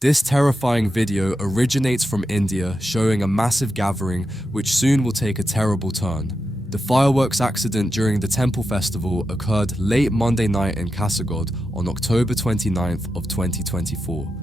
This terrifying video originates from India, showing a massive gathering which soon will take a terrible turn. The fireworks accident during the temple festival occurred late Monday night in Kasaragod on October 29th of 2024.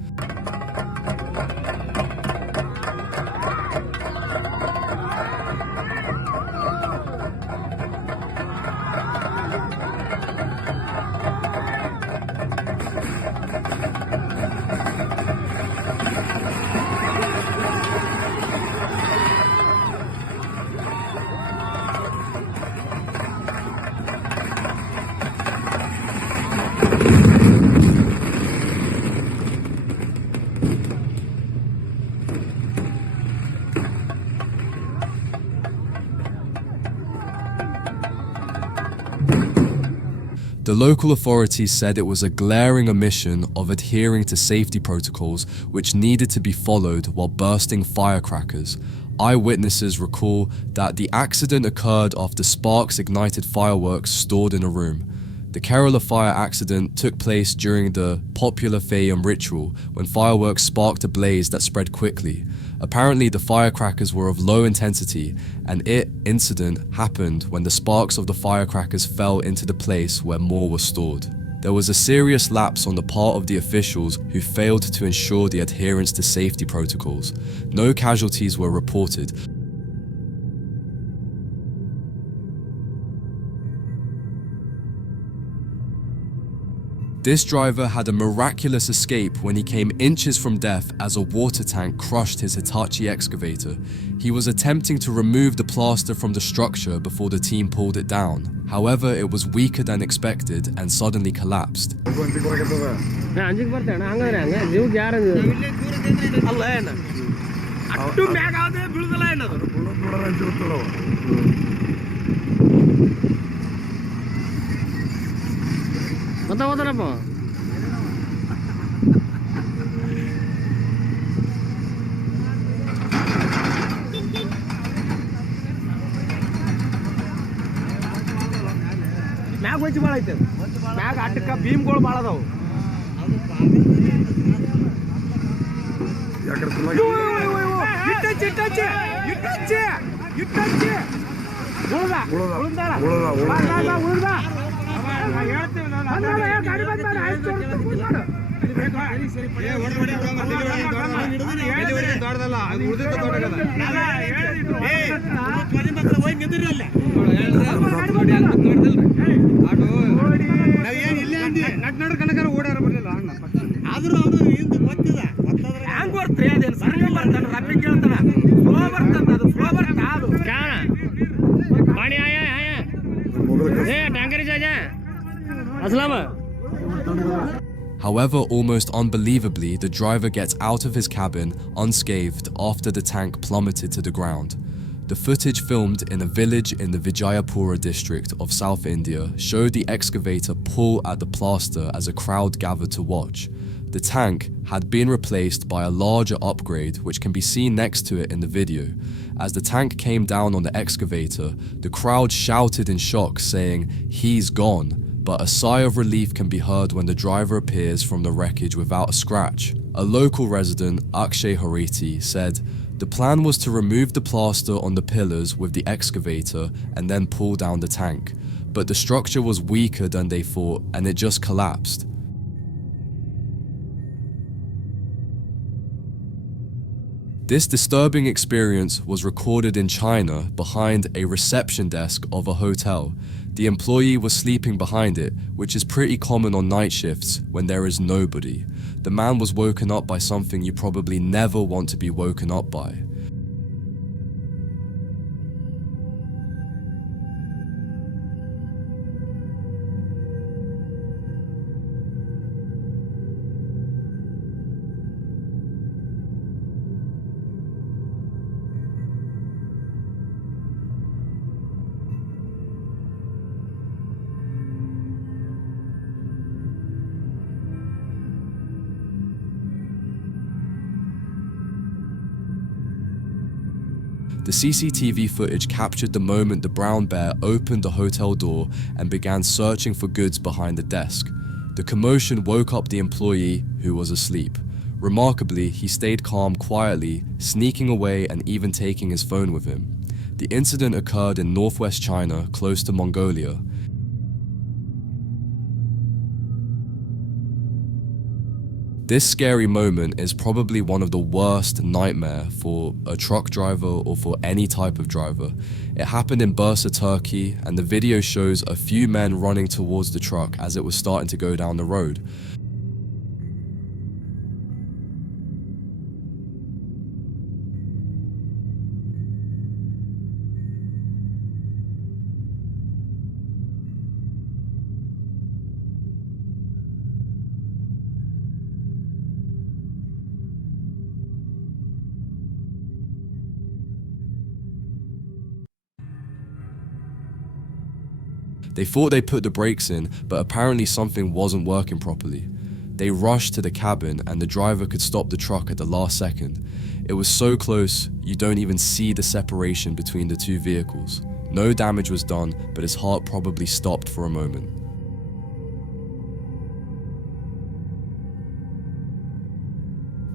The local authorities said it was a glaring omission of adhering to safety protocols which needed to be followed while bursting firecrackers. Eyewitnesses recall that the accident occurred after sparks ignited fireworks stored in a room. The Kerala fire accident took place during the popular Theyyam ritual when fireworks sparked a blaze that spread quickly. Apparently the firecrackers were of low intensity, and incident happened when the sparks of the firecrackers fell into the place where more were stored. There was a serious lapse on the part of the officials who failed to ensure the adherence to safety protocols. No casualties were reported. This driver had a miraculous escape when he came inches from death as a water tank crushed his Hitachi excavator. He was attempting to remove the plaster from the structure before the team pulled it down. However, it was weaker than expected and suddenly collapsed. However, almost unbelievably, the driver gets out of his cabin unscathed after the tank plummeted to the ground. The footage filmed in a village in the Vijayapura district of South India showed the excavator pull at the plaster as a crowd gathered to watch. The tank had been replaced by a larger upgrade which can be seen next to it in the video. As the tank came down on the excavator, the crowd shouted in shock saying, "He's gone." But a sigh of relief can be heard when the driver appears from the wreckage without a scratch. A local resident, Akshay Hariti, said, "The plan was to remove the plaster on the pillars with the excavator and then pull down the tank. But the structure was weaker than they thought and it just collapsed." This disturbing experience was recorded in China behind a reception desk of a hotel. The employee was sleeping behind it, which is pretty common on night shifts when there is nobody. The man was woken up by something you probably never want to be woken up by. The CCTV footage captured the moment the brown bear opened the hotel door and began searching for goods behind the desk. The commotion woke up the employee, who was asleep. Remarkably, he stayed calm quietly, sneaking away and even taking his phone with him. The incident occurred in northwest China, close to Mongolia. This scary moment is probably one of the worst nightmares for a truck driver or for any type of driver. It happened in Bursa, Turkey, and the video shows a few men running towards the truck as it was starting to go down the road. They thought they put the brakes in, but apparently something wasn't working properly. They rushed to the cabin and the driver could stop the truck at the last second. It was so close, you don't even see the separation between the two vehicles. No damage was done, but his heart probably stopped for a moment.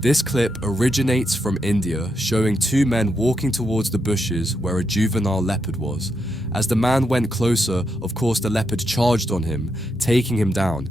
This clip originates from India, showing two men walking towards the bushes where a juvenile leopard was. As the man went closer, of course the leopard charged on him, taking him down.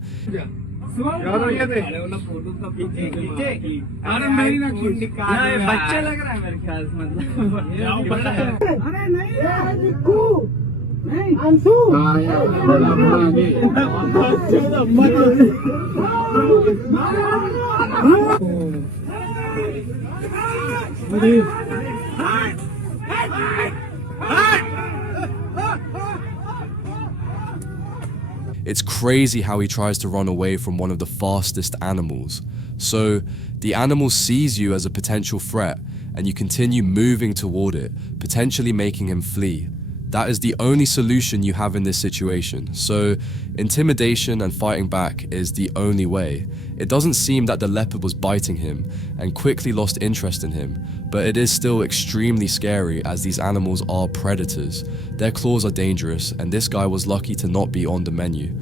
It's crazy how he tries to run away from one of the fastest animals. So, the animal sees you as a potential threat, and you continue moving toward it, potentially making him flee. That is the only solution you have in this situation, so intimidation and fighting back is the only way. It doesn't seem that the leopard was biting him and quickly lost interest in him, but it is still extremely scary as these animals are predators. Their claws are dangerous, and this guy was lucky to not be on the menu.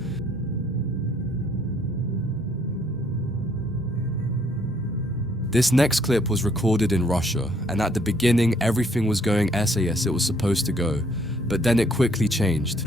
This next clip was recorded in Russia, and at the beginning everything was going SAS it was supposed to go, but then it quickly changed.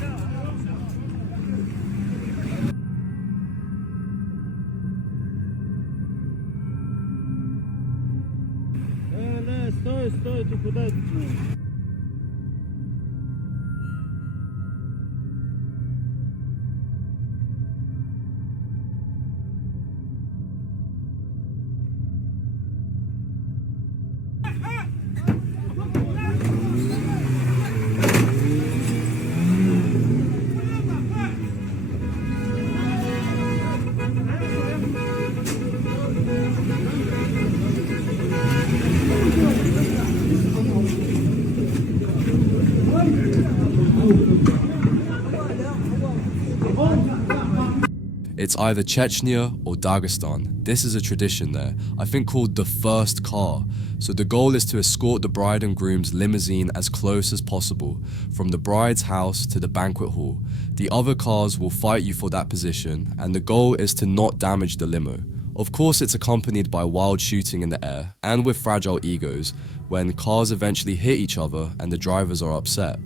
It's either Chechnya or Dagestan. This is a tradition there, I think called the first car. So the goal is to escort the bride and groom's limousine as close as possible, from the bride's house to the banquet hall. The other cars will fight you for that position, and the goal is to not damage the limo. Of course, it's accompanied by wild shooting in the air, and with fragile egos, when cars eventually hit each other and the drivers are upset.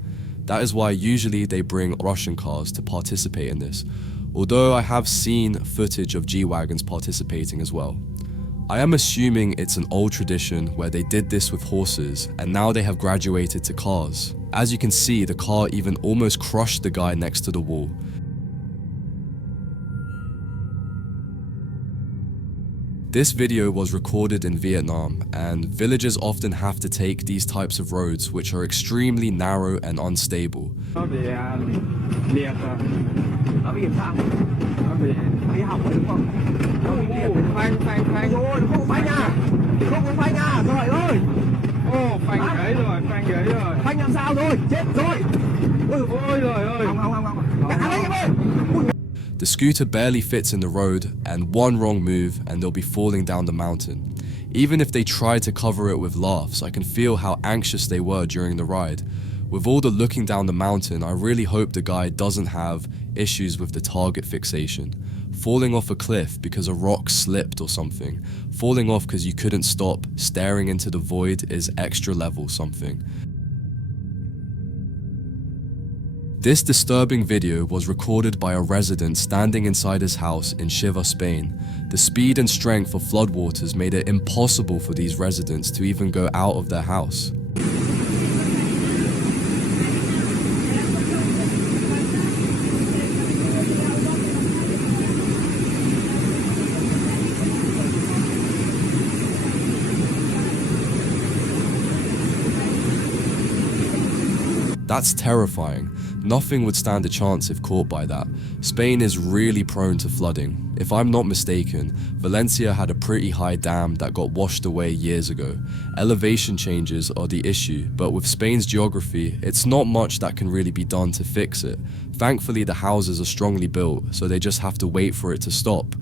That is why usually they bring Russian cars to participate in this, although I have seen footage of G-Wagons participating as well. I am assuming it's an old tradition where they did this with horses, and now they have graduated to cars. As you can see, the car even almost crushed the guy next to the wall. This video was recorded in Vietnam, and villagers often have to take these types of roads which are extremely narrow and unstable. The scooter barely fits in the road, and one wrong move and they'll be falling down the mountain. Even if they try to cover it with laughs, I can feel how anxious they were during the ride. With all the looking down the mountain, I really hope the guy doesn't have issues with the target fixation. falling off a cliff because a rock slipped or something, falling off because you couldn't stop, staring into the void is extra level something. This disturbing video was recorded by a resident standing inside his house in Shiva, Spain. The speed and strength of floodwaters made it impossible for these residents to even go out of their house. That's terrifying. Nothing would stand a chance if caught by that. Spain is really prone to flooding. If I'm not mistaken, Valencia had a pretty high dam that got washed away years ago. Elevation changes are the issue, but with Spain's geography, it's not much that can really be done to fix it. Thankfully, the houses are strongly built, so they just have to wait for it to stop.